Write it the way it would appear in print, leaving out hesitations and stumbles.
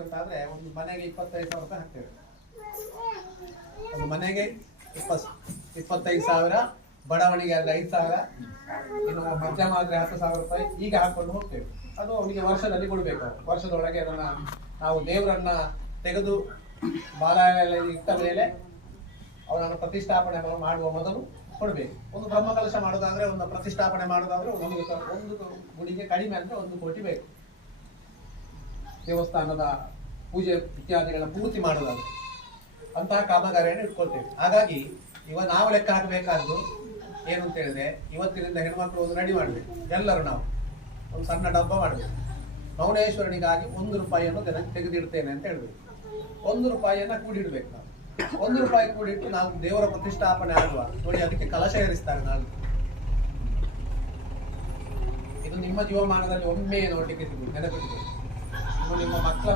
ಅಂತಾದ್ರೆ ಒಂದು ಮನೆಗೆ 25,000 ರೂಪಾಯಿ ಹಾಕ್ತೇವೆ. ಒಂದು ಮನೆಗೆ 25,000, ಬಡವಣಿಗೆ ಆದ್ರೆ 5,000, ಇನ್ನು ಮಧ್ಯಮ ಆದ್ರೆ 10,000 ರೂಪಾಯಿ ಈಗ ಹಾಕೊಂಡು ಹೋಗ್ತೇವೆ. ಅದು ಅವನಿಗೆ ವರ್ಷದಲ್ಲಿ ಕೊಡ್ಬೇಕು. ವರ್ಷದೊಳಗೆ ಅದನ್ನ ನಾವು ದೇವರನ್ನ ತೆಗೆದು ಬಾಲಾಲಯ ಇಟ್ಟ ಮೇಲೆ ಅವನನ್ನು ಪ್ರತಿಷ್ಠಾಪನೆ ಮಾಡುವ ಮೊದಲು ಕೊಡ್ಬೇಕು. ಒಂದು ಬ್ರಹ್ಮಕಲಶ ಮಾಡೋದಾದ್ರೆ, ಒಂದು ಪ್ರತಿಷ್ಠಾಪನೆ ಮಾಡೋದಾದ್ರೆ ಒಂದು ಗುಡಿಗೆ ಕಡಿಮೆ ಅಂದ್ರೆ 1 ಕೋಟಿ ಬೇಕು. ದೇವಸ್ಥಾನದ ಪೂಜೆ ಇತ್ಯಾದಿಗಳ ಪೂರ್ತಿ ಮಾಡೋದಾದ್ರೆ ಅಂತಹ ಕಾಮಗಾರಿಯನ್ನು ಇಟ್ಕೊಳ್ತೇವೆ. ಹಾಗಾಗಿ ನಾವು ಲೆಕ್ಕ ಹಾಕಬೇಕಾದ್ದು ಏನು ಅಂತ ಹೇಳಿದ್ರೆ, ಇವತ್ತಿನಿಂದ ಹೆಣ್ಮಕ್ಳು ಒಂದು ರೆಡಿ ಮಾಡಬೇಕು. ಎಲ್ಲರೂ ನಾವು ಒಂದು ಸಣ್ಣ ಡಬ್ಬ ಮಾಡಬೇಕು. ಮೌನೇಶ್ವರನಿಗಾಗಿ 1 ರೂಪಾಯಿಯನ್ನು ತೆಗೆದಿಡ್ತೇನೆ ಅಂತ ಹೇಳ್ಬೇಕು. 1 ರೂಪಾಯಿಯನ್ನ ಕೂಡಿಡ್ಬೇಕು. ನಾವು 1 ರೂಪಾಯಿ ಕೂಡಿಟ್ಟು ನಾವು ದೇವರ ಪ್ರತಿಷ್ಠಾಪನೆ ಆಗುವ ನೋಡಿ, ಅದಕ್ಕೆ ಕಲಶ ಏರಿಸ್ತಾರೆ. ನಾನು ಇದು ನಿಮ್ಮ ಜೀವಮಾನದಲ್ಲಿ ಒಮ್ಮೆ ನೋಡ್ಲಿಕ್ಕೆ ಸಿಗುವುದು, ನೆನಪಿಗೆ. ನಿಮ್ಮ ಮಕ್ಕಳ